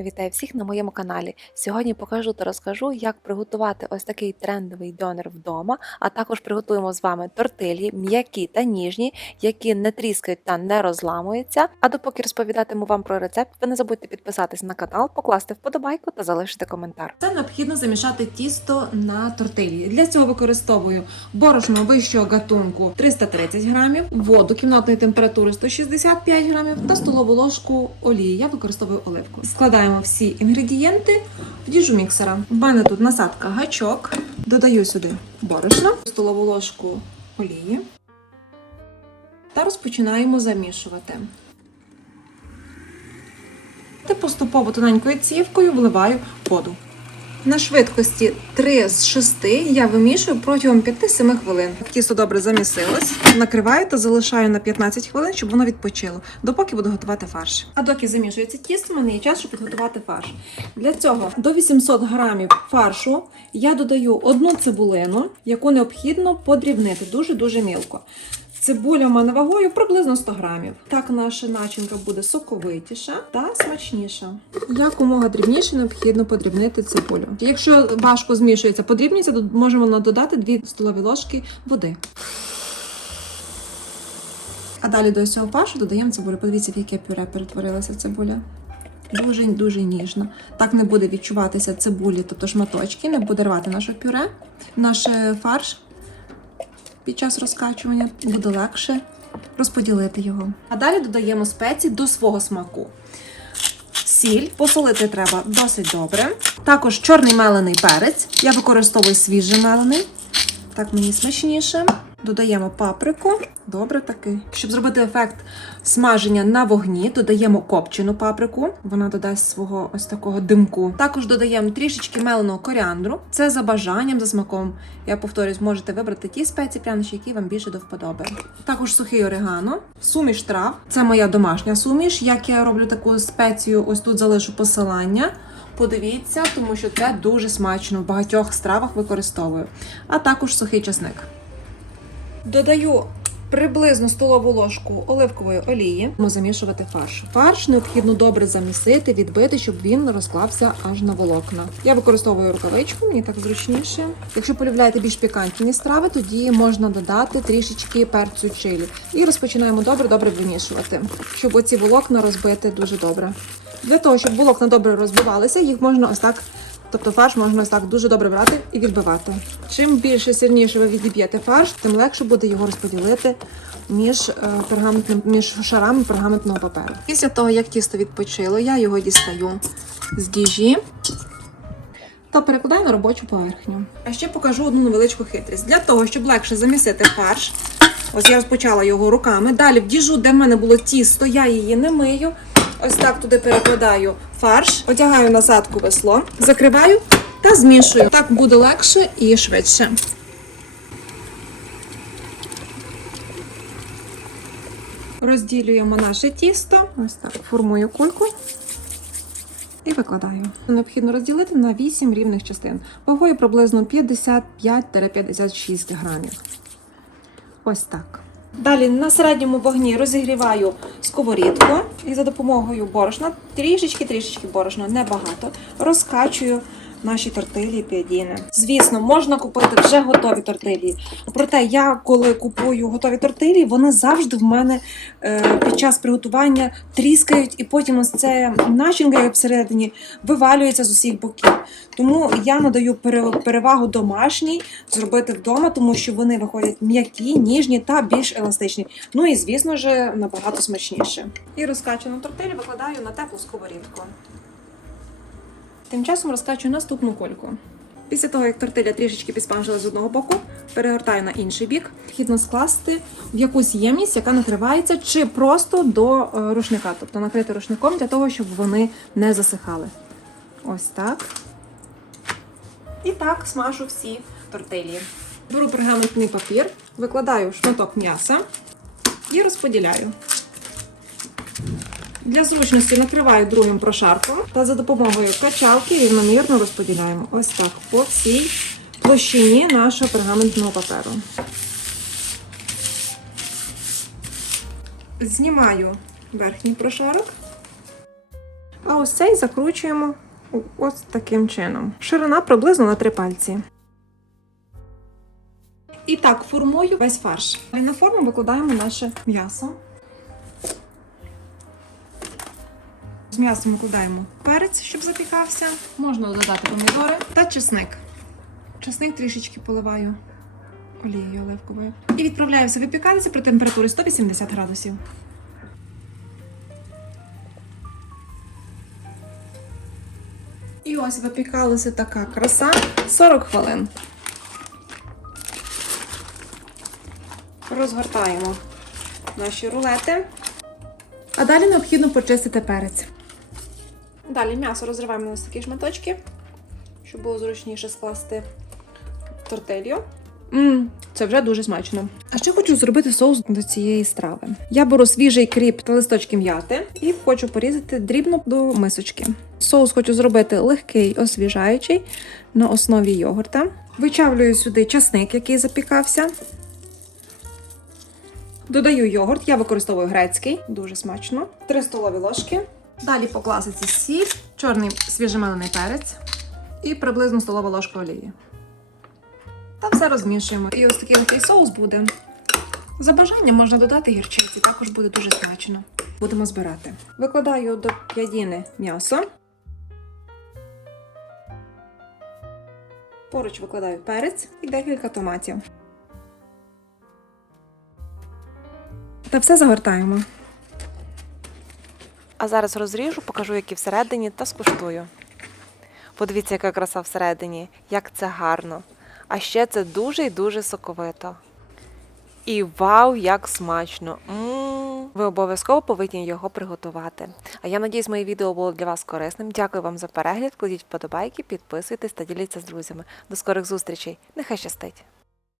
Вітаю всіх на моєму каналі. Сьогодні покажу та розкажу, як приготувати ось такий трендовий донер вдома, а також приготуємо з вами тортилі, м'які та ніжні, які не тріскають та не розламуються. А допоки розповідатиму вам про рецепт, ви не забудьте підписатись на канал, покласти вподобайку та залишити коментар. Це необхідно замішати тісто на тортилі. Для цього використовую борошно вищого гатунку 330 грамів, воду кімнатної температури 165 грамів та столову ложку олії. Я використовую оливку. Складаємо всі інгредієнти в діжу міксера. У мене тут насадка гачок. Додаю сюди борошно, столову ложку олії та розпочинаємо замішувати. Та поступово тоненькою цівкою вливаю воду. На швидкості 3 з 6 я вимішую протягом 5-7 хвилин. Тісто добре замісилось, накриваю та залишаю на 15 хвилин, щоб воно відпочило, допоки буду готувати фарш. А доки замішується тісто, в мене є час, щоб підготувати фарш. Для цього до 800 грамів фаршу я додаю одну цибулину, яку необхідно подрібнити дуже-дуже мілко. Цибуля в мене вагою приблизно 100 грамів. Так наша начинка буде соковитіша та смачніша. Якомога дрібніше необхідно подрібнити цибулю. Якщо важко змішується, подрібніться, то можемо додати 2 столові ложки води. А далі до цього фаршу додаємо цибулю. Подивіться, в яке пюре перетворилася цибуля. Дуже дуже ніжно. Так не буде відчуватися цибулі, тобто шматочки, не буде рвати наше пюре, наш е, фарш під час розкачування, буде легше розподілити його. А далі додаємо спеції до свого смаку. Сіль посолити треба досить добре. Також чорний мелений перець. Я використовую свіжий мелений. Так мені смачніше. Додаємо паприку. Добре таки. Щоб зробити ефект смаження на вогні, додаємо копчену паприку. Вона додасть свого ось такого димку. Також додаємо трішечки меленого коріандру. Це за бажанням, за смаком. Я повторюсь, можете вибрати ті спеції, прянощі, які вам більше до вподоби. Також сухий орегано, суміш трав. Це моя домашня суміш. Як я роблю таку спецію, ось тут залишу посилання. Подивіться, тому що це дуже смачно в багатьох стравах використовую. А також сухий часник. Додаю приблизно столову ложку оливкової олії. Будемо замішувати фарш. Фарш необхідно добре замісити, відбити, щоб він розклався аж на волокна. Я використовую рукавичку, мені так зручніше. Якщо полюбляєте більш пікантні страви, тоді можна додати трішечки перцю чилі. І розпочинаємо добре-добре вимішувати, щоб оці волокна розбити дуже добре. Для того, щоб волокна добре розбивалися, їх можна ось так Тобто фарш можна так дуже добре брати і відбивати. Чим більше сильніше ви відіб'єте фарш, тим легше буде його розподілити між е, пергаментним між шарами пергаментного паперу. Після того, як тісто відпочило, я його дістаю з діжі та перекладаю на робочу поверхню. А ще покажу одну невеличку хитрість. Для того, щоб легше замісити фарш, ось я розпочала його руками. Далі в діжу, де в мене було тісто, я її не мию. Ось так туди перекладаю фарш, одягаю насадку весло, закриваю та змішую. Так буде легше і швидше. Розділюємо наше тісто. Ось так формую кульку і викладаю. Необхідно розділити на 8 рівних частин. Вагою приблизно 55-56 грамів. Ось так. Далі на середньому вогні розігріваю сковорідку і за допомогою борошна, трішечки-трішечки борошна, небагато, розкачую наші тортилі піадіни. Звісно, можна купити вже готові тортилі. Проте я, коли купую готові тортилі, вони завжди в мене е, під час приготування тріскають, і потім ось це начинка всередині вивалюється з усіх боків. Тому я надаю перевагу домашній зробити вдома, тому що вони виходять м'які, ніжні та більш еластичні. Ну і звісно ж набагато смачніше. І розкачану тортилі викладаю на теплу сковорідку. Тим часом розкачую наступну кольку. Після того, як тортиля трішечки підспанжила з одного боку, перегортаю на інший бік. Необхідно скласти в якусь ємність, яка накривається, чи просто до е, рушника, тобто накрити рушником для того, щоб вони не засихали. Ось так. І так смажу всі тортилі. Беру пергаментний папір, викладаю шматок м'яса і розподіляю. Для зручності накриваю другим прошарком та за допомогою качалки рівномірно розподіляємо ось так по всій площині нашого пергаментного паперу. Знімаю верхній прошарок А ось цей закручуємо ось таким чином. Ширина приблизно на три пальці. І так формую весь фарш. На форму викладаємо наше м'ясо. З м'ясом викладаємо перець, щоб запікався. Можна додати помідори та чесник. Чесник трішечки поливаю олією оливковою. І відправляю все випікатися при температурі 180 градусів. І ось випікалася така краса 40 хвилин. Розгортаємо наші рулети. А далі необхідно почистити перець. Далі м'ясо розриваємо на такі шматочки, щоб було зручніше скласти тортилью. Мм, це вже дуже смачно. А ще хочу зробити соус до цієї страви. Я беру свіжий кріп та листочки м'яти і хочу порізати дрібно до мисочки. Соус хочу зробити легкий, освіжаючий на основі йогурта. Вичавлюю сюди часник, який запікався. Додаю йогурт, я використовую грецький, дуже смачно. 3 столові ложки. Далі по класиці сіль, чорний свіжемелений перець і приблизно столова ложка олії. Та все розмішуємо. І ось такий легкий соус буде. За бажанням можна додати гірчиці, також буде дуже смачно. Будемо збирати. Викладаю до п'ядіни м'ясо. Поруч викладаю перець і декілька томатів. Та все загортаємо. А зараз розріжу, покажу, які всередині, та скуштую. Подивіться, яка краса всередині, як це гарно. А ще це дуже і дуже соковито. І вау, як смачно! м Ви обов'язково повинні його приготувати. А я надіюсь, моє відео було для вас корисним. Дякую вам за перегляд. Кладіть вподобайки, підписуйтесь та діліться з друзями. До скорих зустрічей. Нехай щастить!